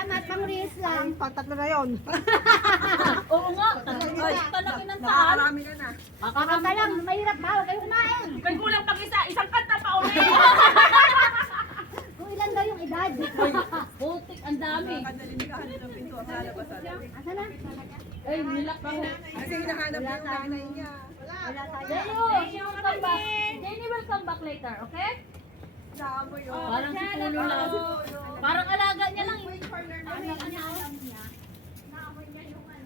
Salamat, pang reels lang. Patatlo na yun. Oo nga, tanongin ng saan. Marami na na. Kakanta lang, mahirap ba? Huwag kayo kumain. Kay kulang pag isa, isang kanta pa ulit. Kung ilan daw yung edad. Putik, ang dami. Kadalinigahan ng pinto ang lalabas. Asa na? Ay, nilak ko. Kasi hinahanap yung nanay niya. Wala tayo. Jenny, she will come back. Jenny will come back later, okay? Saan mo yun? Parang si Pulo lang. Parang alaga niya lang.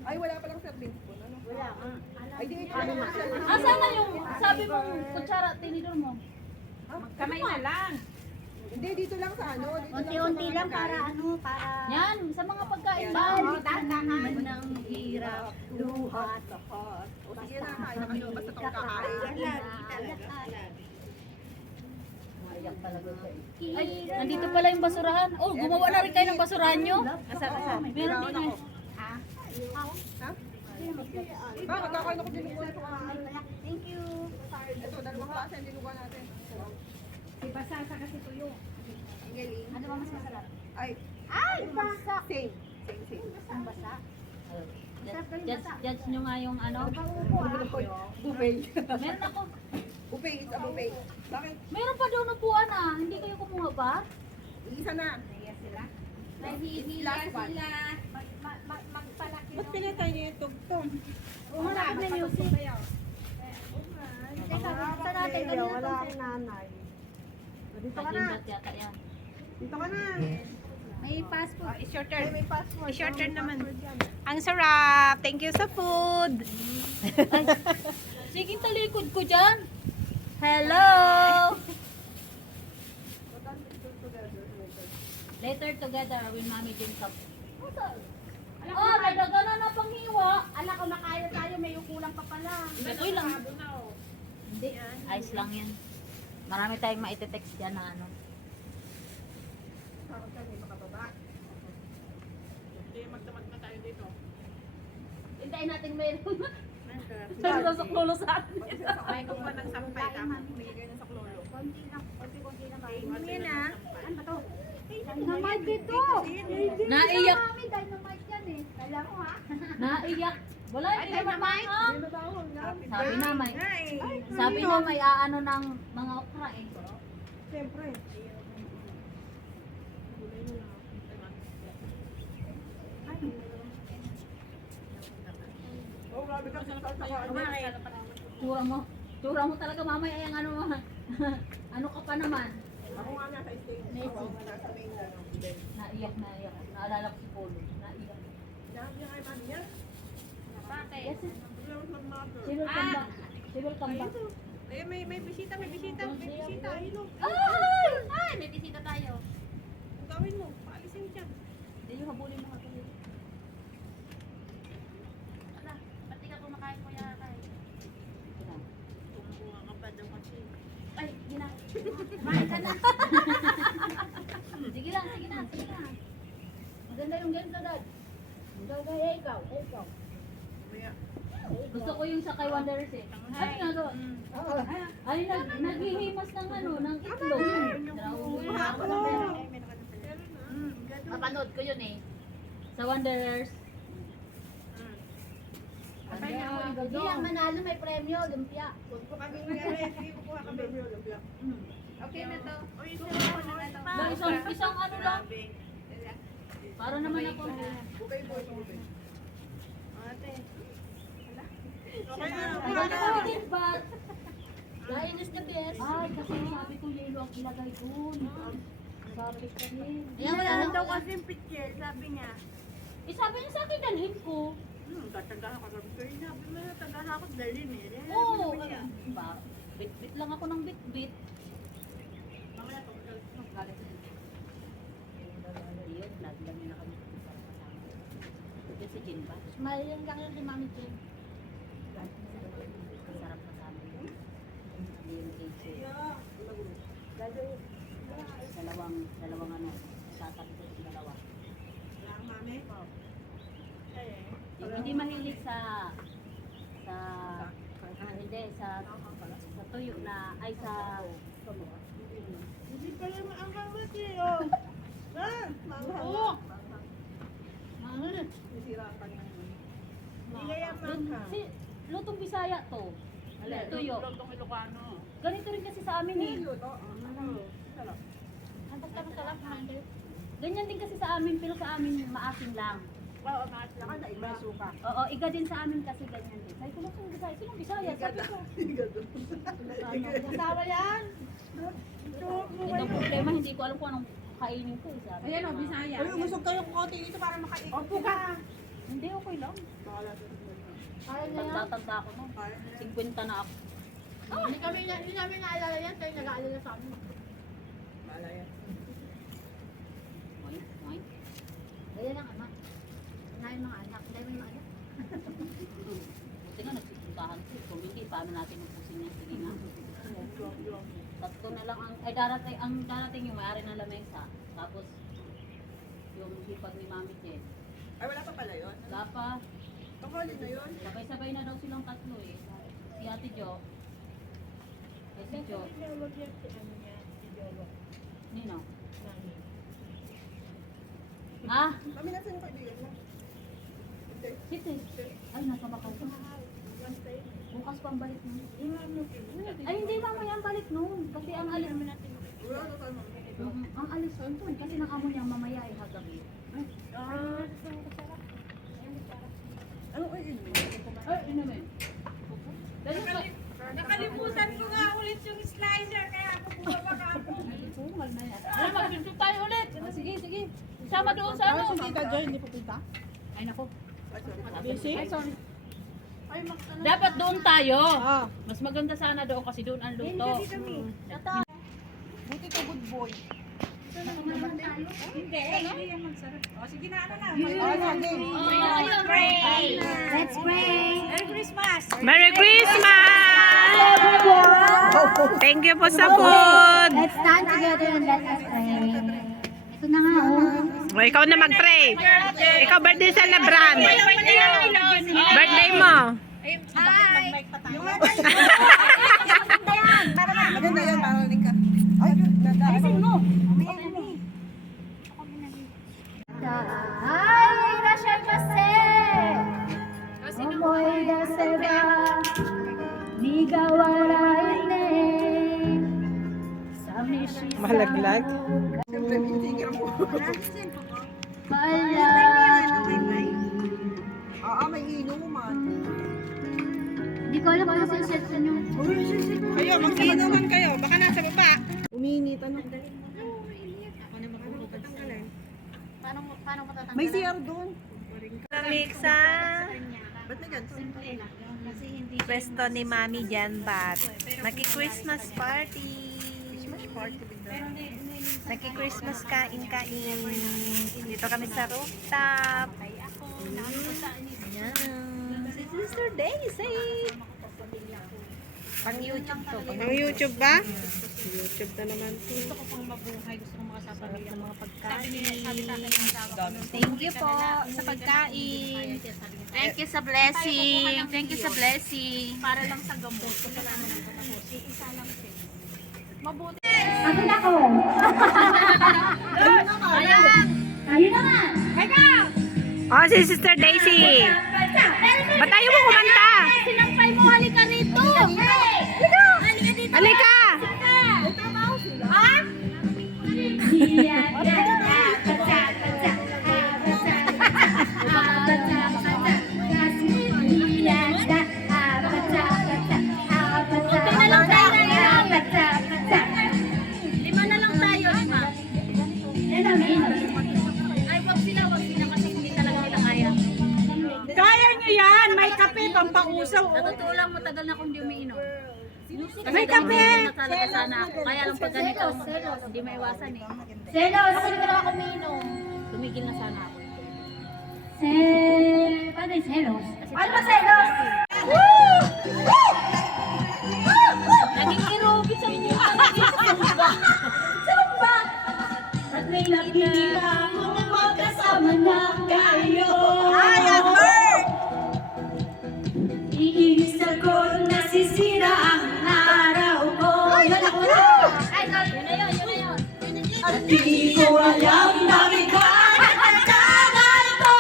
Ay, wala palang serving spoon. Ano? Wala. Ay, di ito naman siya. Asan na yung sabi mong kutsara tinidor mo? Kamay na lang. Hindi, dito lang sa ano. Dito Unti-unti lang para ano, para... Yan, sa mga pagkain ba? Tandahan ng hirap, luha, sakot. O sige na, kain na kayo. Basta itong kakain. Ay, nandito pala yung basurahan. Oh, gumawa na rin kayo ng basurahan nyo? Meron din eh. Ha? Ba, magkakain ako din ko. Thank you. Ito, dalawang klase ang dinuga natin. Si Basasa kasi tuyo. Ang galing. Ano ba mas masarap? Ay, Ay, basa. same. Same. Ang basa. Judge nyo nga yung ano. Buffet. Meron ako. Buffet, it's a buffet. Bakit? Meron pa daw napuan ah. Hindi kayo kumuha ba? Isa na. Nahihila sila. Magpalaki. Ba't pinatay niyo yung tugtong? Umarap na music. Teka, basta natin. Wala akong nanay. Dito ka na. Pag-inbat yata yan. Dito ka na. May passport. It's your turn. May passport. It's your turn naman. Ang sarap. Thank you sa food. Sige, talikod ko dyan. Hello! Later together when Mami Jim comes. Oh, may dagana na panghiwa. Ala ko na kaya tayo, may ukulang pa pala. Uy lang. Hindi, ayos lang yan. Marami tayong maite-text dyan na ano. Hintayin natin mayroon. Naglasok lolo sa atin. May kuha ng sampay tama. Bigay na sa klolo. Konti lang, konti lang. Yan ah. Ano ba to? Dynamite dito! Naiyak. Mami, dynamite yan eh. Kala ko ha? Naiyak. Wala, hindi naman maang. Sabi na may, Ay. sabi na may aano ng mga okra eh. Siyempre. Oh, grabe ka sa Tsura mo talaga mamaya yung ano, ano ka pa naman. Ako nga nasa stage. Messi. Ako nga nasa main ano. Naiyak. Naalala ko si Polo. Naiyak. Dami niya kay mami niya. Yes, Wala akong mag-mother. she will come back. She will come back. Eh, may bisita. May bisita. Ayun o. Ay, may bisita tayo. Ang gawin mo. Paalisin siya. Hindi yung habulin mo kasi. Ala, pati ka kumakain ko yata eh. Kumuha ka pa daw kasi. Ay, gina. Kumain ka na. Sige lang. Maganda yung game na, Dad. Ikaw. Gusto ko yung sa kay Wanderers eh. Ano nga doon? Ay, naghihimas ng ano, ng itlog. Napanood ko yun eh. Sa Wanderers. Hindi, ang manalo may premyo, lumpia. Kung kami sige, kukuha kami ng lumpia. Okay na to. Isang ano lang. Para naman ako. Bukay po. Ate. Okay na. But, Lion is the best. Ay, kasi sabi ko yelo ang ilagay doon. Sabi ko rin. Ayan, wala lang daw kasi picture, sabi niya. Eh, sabi niya sa akin, dalhin ko. Tatagahan ko. Sabi mo na tagahan ako dalhin eh. Oo. Ba, bit-bit lang ako ng bit-bit. Mamaya to. Galit sa Yun, lagi lang yun na kami para kasama. Ito si Jin ba? Smile lang yun si Mami Jen. Masarap na sa amin. Hindi yung cake. Dalawang ano, tatabi ko yung dalawa. Lang mami. Yung hindi mahilig sa hindi sa tuyo na ay sa Hindi pa yung ang kamati oh. Ah, manghang. Si lutong Bisaya to. Tuyo. Lutong Ilocano. Ganito rin kasi sa amin eh. Ganyan din kasi sa amin, pero sa amin maasim lang. Oo, maas lang na iba suka. Oo, iga din sa amin kasi ganyan din. Sabi ko, lutong Bisaya, sinong Bisaya? Sabi ko. Asawa yan. Itong problema, hindi ko alam kung anong kainin ko. Sabi. Ayan o, Bisaya. Ay, umusog kayong konti dito para makaikot. Opo ka. Hindi, okay lang. Pagtatanda ko no. 50 na ako. Hindi namin naalala yan. Tayo nag-aalala sa amin. Oy, oy. Ganyan ang anak. Unahin mga anak. Dahil may mga anak. Buti nga nagsipuntahan ko. Kung hindi, paano natin upusin yan? Sige nga. Tatlo na lang ang, ang darating yung may-ari ng lamesa. Tapos, yung hipag ni Mami Jen. Ay, wala pa pala yun. Wala pa. Tungkulin na yun. Sabay-sabay na daw silang tatlo eh. Si Ate Jo. Eh, si Jo. Nino? Ah! Mami, nasan yung kaibigan mo? Siti. Ay, nasa Macau pa. Bukas pa ang balik nun. Ay, hindi mamaya ang balik nun. Kasi ang alis Wala na tayo, mami. ang alis nun. Kasi nang amo niya mamaya ay hagabi. Ano kayo yun? Ay, inumin. Nakalimutan ko nga ulit yung slicer. Kaya ako bumaba ako. Bungal na yan. Ay, mag-video tayo ulit. Sige, sige. Sama doon sa ano. Si Tita Joy, hindi pupunta? Ay, nako. Busy? Ay, sorry. Ay, maktanong. Dapat doon tayo. Ah. Mas maganda sana doon kasi doon ang luto. Buti to good boy. Hindi. Hindi yan magsarap. O, sige na, ano na. Let's pray. Merry Christmas! Merry Christmas! Thank you po sa food. Let's stand together and let us pray. Ito na nga, oh. O, ikaw na mag-pray. Ikaw birthday celebration. Birthday mo. Hi! Maganda yan, marinig ka. Ay, Alisin mo. Ay, Rachel kasi. Amoy da seba. Ni gawarain Malaglag. siyempre, pinigil mo. Kaya. May inuman. Hindi ko alam kung saan set yung... Kayo, mag-inuman kayo. Baka nasa baba. Uminit, ano? Paano matatanggalan? May CR doon. Alexa. Ba't na dyan? Kasi hindi Pwesto ni Mami Jan Bat. Naki-Christmas party. Christmas party bigla. Naki-Christmas kain-kain. Dito kami sa rooftop. Ayan. Si Sister Daisy. Pang YouTube to. Pang YouTube ba? YouTube na naman. Gusto ko pang mabuhay. Gusto ko makasama ng mga pagkain. Thank you po sa pagkain. Thank you sa blessing. Thank you sa blessing. Para lang sa gamot. Kasalanan ng gamot. Isa lang siya. Mabuti. Ako na ko. Ayan. Ayun na nga. Oh, si Sister Daisy. Ba't tayo mo kumanta? Sinampay mo, halika rito. Halika! Lima na lang tayo, lima. Ay, wag sila kasi hindi talaga nila kaya. Kaya nyo yan! May kape, pampausaw. Sa totoo lang, matagal na akong hindi umiinom. May kape! Talaga sana ako. Kaya lang pag ganito, hindi maiwasan eh. Selos! Ako hindi na ako umiinom. Tumigil na sana ako. Paano yung selos? Ano ba selos? Naging aerobic sa inyo. Sarap ba? At may nakikita ko na magkasama na kayo. Ay, at work! Iinis ako, nasisira ang araw ko. Yun ako na! Ay, yun na yun. At di ko alam na ikaw ang tatangan ko.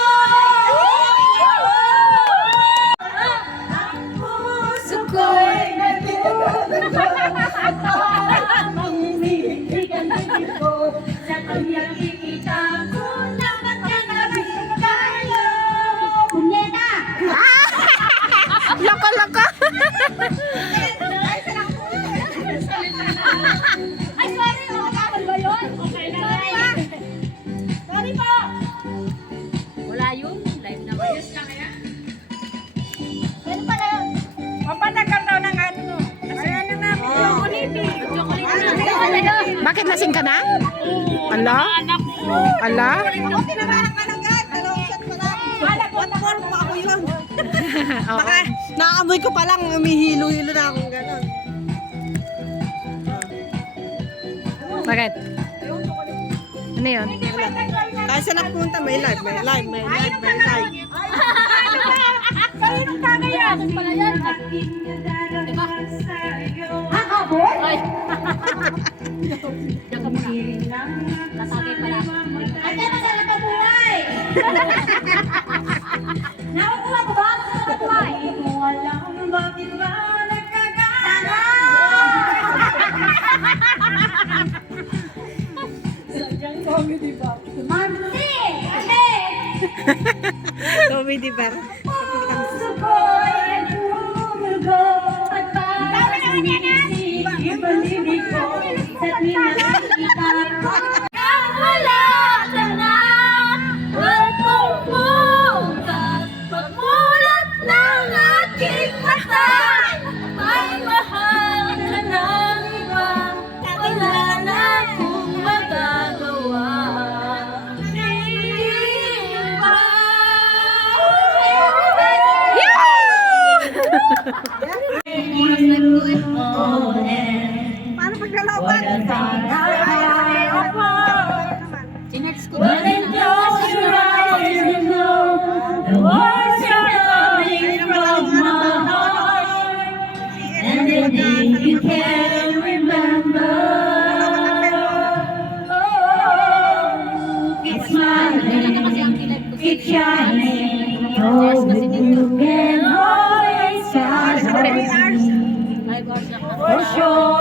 Bakit lasing ka na? Ala? Ala? Baka naamoy ko pa lang, umihilo-hilo na akong gano'n. Bakit? Ano yun? Kahit saan napunta, may live. Kaninong tagay yan? Pala yan. Diba? Ay! Diyan ka muna. Natagay pala. Ate, masarap ang buhay! Nakukuha ko ba? Masarap ang buhay! Hindi ko alam bakit ba nagkagana. Mante! Ate! Comedy bar. Puso ko'y nagmumugo at parang inisip pag-ibig ko sa tinakita ko. Wala ka na, magpupungkat, pagmulat ng aking mata. May mahal ka ng iba, wala na akong magagawa. Hindi ba? Paano paglalaban? Sinext ko But then close your eyes and know the words are coming from my heart. And the day you can remember. Oh, keep smiling, keep shining. Oh, you can always count on me. Live hours lang. For sure.